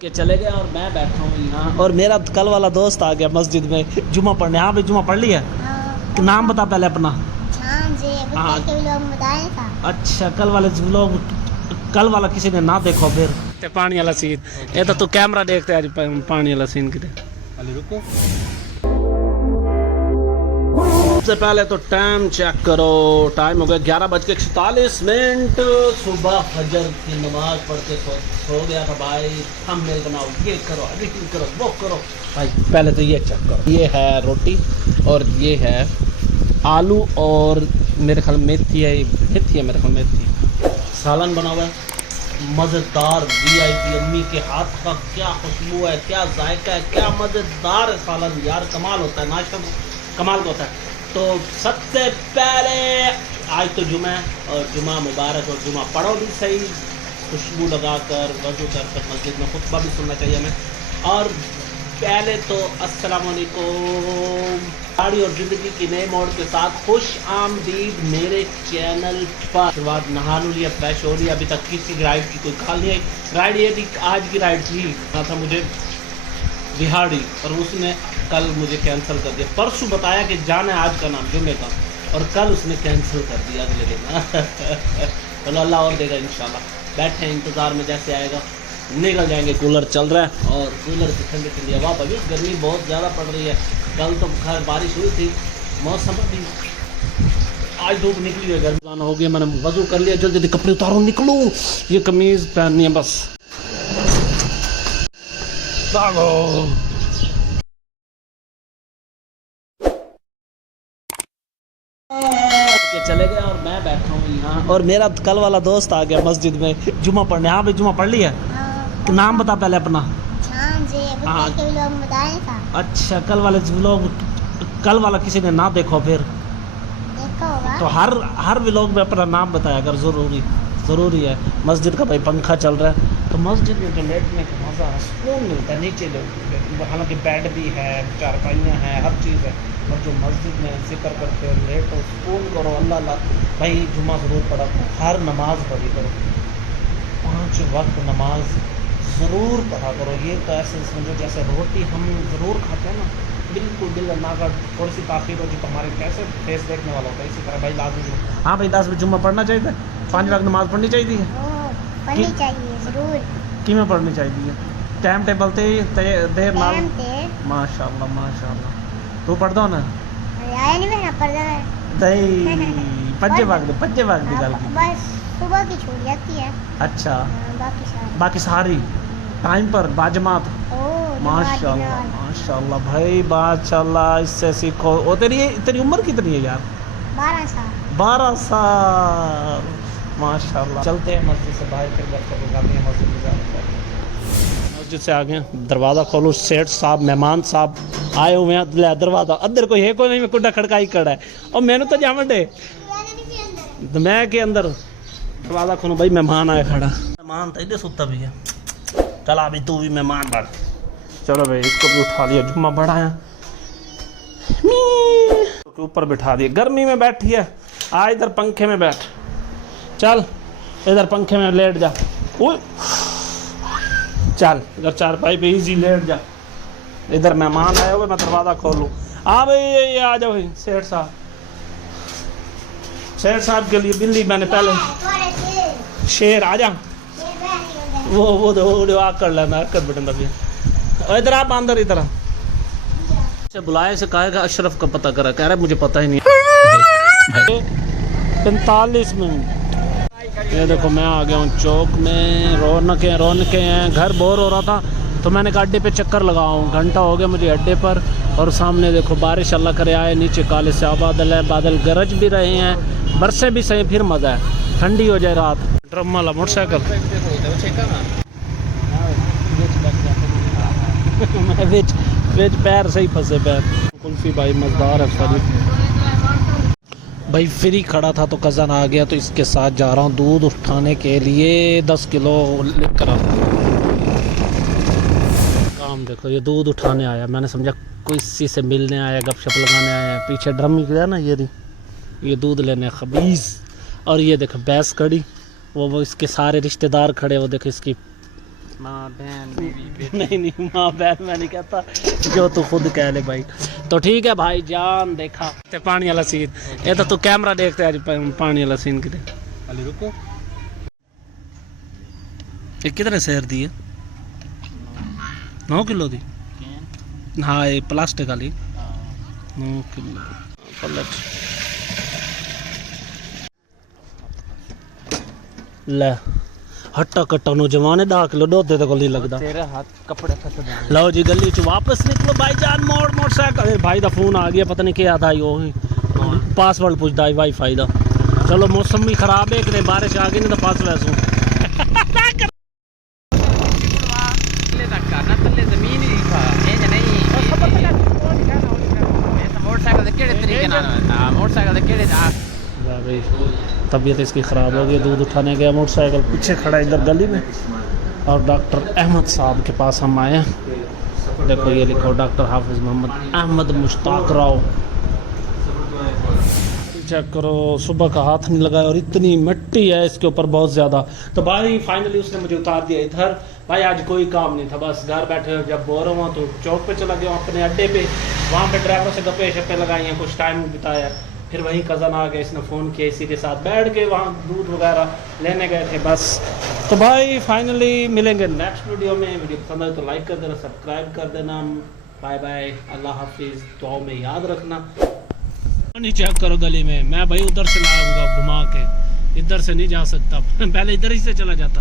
के चले गए और मैं बैठा हूँ यहाँ। और मेरा कल वाला दोस्त आ गया मस्जिद में जुमा पढ़ने। यहाँ पे जुमा पढ़ लिया। नाम बता पहले अपना। हाँ अच्छा, कल वाला किसी ने ना देखो फिर पानी वाला सीन। ये तो तू कैमरा देखते आज पानी वाला सीन की। रुको सबसे पहले तो टाइम चेक करो। टाइम हो गया 11:41। सुबह फजर की नमाज पढ़ के सो गया था भाई। थंबनेल बनाओ, ये करो, एडिटिंग करो, वो करो भाई। पहले तो ये चेक करो, ये है रोटी और ये है आलू और मेरे ख्याल मेथी है मेरे ख्याल मेथी। सालन बना हुआ है मज़ेदार। VIP अम्मी के हाथ का क्या खुशबू है, क्या जायका है, क्या मज़ेदार है सालन यार। कमाल होता है, नाश्ता कमाल का होता है। तो सबसे पहले आज तो जुमा है और जुमा मुबारक। और जुमा पढ़ो भी सही, खुशबू लगाकर वजू कर मस्जिद में खुतबा भी सुनना चाहिए हमें। और पहले तो अस्सलाम वालेकुम। गाड़ी और ज़िंदगी की नए मोड़ के साथ खुश आमदीद मेरे चैनल पर। शुरुआत नहा लिया, फ्रेश हो लिया। अभी तक किसी राइड की कोई कॉल नहीं आई। राइड ये थी, आज की राइड थी था मुझे बिहाड़ी, और उसने कल मुझे कैंसिल कर दिया। परसों बताया कि जाना है आज का नाम जुमे का, और कल उसने कैंसिल कर दिया अगले दिन। चलो अल्लाह और देगा इंशाल्लाह। बैठे हैं इंतज़ार में, जैसे आएगा निकल जाएंगे। कूलर चल रहा है और कूलर की ठंडी ठंडी हवा। अभी गर्मी बहुत ज़्यादा पड़ रही है। कल तो खैर बारिश हुई थी, मौसम अभी। आज धूप निकली है, गर्मी हो गया। मैंने वजू कर लिया, जल्दी जल्दी कपड़े उतारो, निकलूँ। ये कमीज़ पहननी है बस। के चले गए और मैं बैठा हूँ यहाँ। और मेरा कल वाला दोस्त आ गया मस्जिद में जुमा पढ़ने। यहाँ पे जुमा पढ़ लिया। नाम बता पहले अपना। हाँ अच्छा, कल वाला किसी ने ना देखो फिर तो हर व्लॉग में अपना नाम बताया अगर ज़रूरी है। मस्जिद का भाई पंखा चल रहा है, तो मस्जिद में जो लेटने का मज़ा है, सुकून मिलता है। नीचे हालांकि बेड भी है, चारपाइयाँ हैं, हर चीज़ है। और जो मस्जिद में जिक्र करते हो, लेटो, सुकून करो, अल्लाह भाई। जुमा ज़रूर पढ़ा करो, हर नमाज पढ़ी करो, 5 वक्त नमाज ज़रूर पढ़ा करो। ये तो ऐसे समझो जैसे रोटी हम ज़रूर खाते हैं ना, बिल्कुल दिल ना का थोड़ी सी ताख़ीर हो जी तो हमारे कैसे फेस देखने वाला होता है। इसी तरह भाई लाजमी। हाँ भाई 10 बजे जुम्मा पढ़ना चाहिए, 5 वक्त नमाज पढ़नी चाहिए ज़रूर। कि में पढ़नी चाहिए टाइम टेबल देर नाल। माशाल्लाह तू पढ़ दो ना। पंजे भाग दी गल बस सुबह की छूट जाती है। अच्छा बाकी सारी टाइम पर बाजमात। माशाल्लाह भाई माशाल्लाह, इससे सीखो। वो तेरी उम्र कितनी है यार? 12 साल माशाल्लाह। चलते हैं मस्जिद से बाहर, फिर मस्जिद से आ गए। दरवाज़ा खोलो, सेठ साहब मेहमान साहब आए हुए हैं। दरवाज़ा अदर कोई है कोई नहीं, मैं कुड्डा खड़काई खड़ा है। और मैंने तो जावन दे तो मैं के अंदर दरवाज़ा खोलो भाई, मेहमान आया खड़ा। मेहमान तो इधर सुता भी है। चला अभी तू भी मेहमान बन। चलो भाई इसको भी उठा लिया, जुम्मा बढ़ाया के ऊपर बिठा दिया। गर्मी में बैठी है, आ इधर पंखे में बैठ। चल इधर पंखे में लेट जा। चल इधर चारपाई पे इजी लेट जा। इधर मेहमान आए हुए, मैं दरवाज़ा खोलूँ। हाँ भाई ये आ जाओ भाई। सेठ साहब के लिए बिल्ली मैंने पहले शेर आ जा। वो आ कर लेना कर बटन दबी। इधर आप अंदर इधर से बुलाए से कहेगा अशरफ का पता करा, कह रहा है मुझे पता ही नहीं। 45 मिनट। ये देखो मैं आ गया हूँ चौक में। रौनकें हैं। घर बोर हो रहा था तो मैंने कहा अड्डे पे चक्कर लगाऊँ। घंटा हो गया मुझे अड्डे पर। और सामने देखो बारिश अल्लाह करे आए। नीचे काले से बादल है, बादल गरज भी रहे हैं, बरसे भी सही, फिर मज़ा है। ठंडी हो जाए रात। ड्रम वाला मोटरसाइकिल वेच पैर सही फंसे पैर। कुल्फी भाई मज़ेदार है सारी भाई। फ्री खड़ा था तो कज़न आ गया, तो इसके साथ जा रहा हूँ दूध उठाने के लिए। 10 किलो लेकर काम देखो। ये दूध उठाने आया, मैंने समझा कोई इसी से मिलने आया, गपशप लगाने आया। पीछे ड्रम निकला ना, ये दूध लेने खबीस। और ये देखो भैंस खड़ी, वो इसके सारे रिश्तेदार खड़े। वो देखो इसकी माँ बहन बीवी नहीं नहीं माँ बहन मैं नहीं कहता, जो तू खुद कह ले भाई। तो ठीक है भाई जान, देखा ते पानी वाला सीन, ये तो तू कैमरा देखते आज पानी वाला सीन किधर अली रुको ये कितने शहर दी है? 9 किलो दी। हाँ ये प्लास्टिक वाली 9 किलो पलट ले हट्टा कट्टा नौजवान है 10 किलो दो तो नहीं लगता। तेरे हाथ कपड़े फस गए। लो जी गली च वापस निकलो भाईजान, मोटरसाइकिल भाई दा फोन आ गया, पता नहीं क्या था यो पासवर्ड पूछता है वाईफाई दा। चलो मौसम भी खराब है, कि बारिश आ गई नहीं तो पास वैसू जमीन ही था नहीं मोटरसाइकिल के केड़े तरीके नाल मोटरसाइकिल के केड़े भाई तबीयत इसकी ख़राब हो गई, दूध उठाने गया, मोटरसाइकिल पीछे खड़ा इधर गली में। और डॉक्टर अहमद साहब के पास हम आए हैं। देखो ये लिखो डॉक्टर हाफिज़ मोहम्मद अहमद मुश्ताक राव। चेक करो सुबह का हाथ नहीं लगाया और इतनी मिट्टी है इसके ऊपर बहुत ज़्यादा। तो भाई फाइनली उसने मुझे उतार दिया इधर। भाई आज कोई काम नहीं था, बस घर बैठे जब बोर हुआ तो चौक पे चला गया अपने अड्डे पे, वहाँ पे ड्राइवर से गप्पे शप्पे लगाई हैं, कुछ टाइम बिताया। फिर वहीं कज़न आ गए, इसने फ़ोन किया, इसी के साथ बैठ के वहाँ दूध वगैरह लेने गए थे बस। तो भाई फाइनली मिलेंगे नेक्स्ट वीडियो में। वीडियो पसंद आए तो लाइक कर देना, सब्सक्राइब कर देना। बाय बाय, अल्लाह हाफिज़, दुआओं में याद रखना। नहीं चेक करो गली में, मैं भाई उधर से लाऊंगा घुमा के, इधर से नहीं जा सकता पहले इधर ही से चला जाता।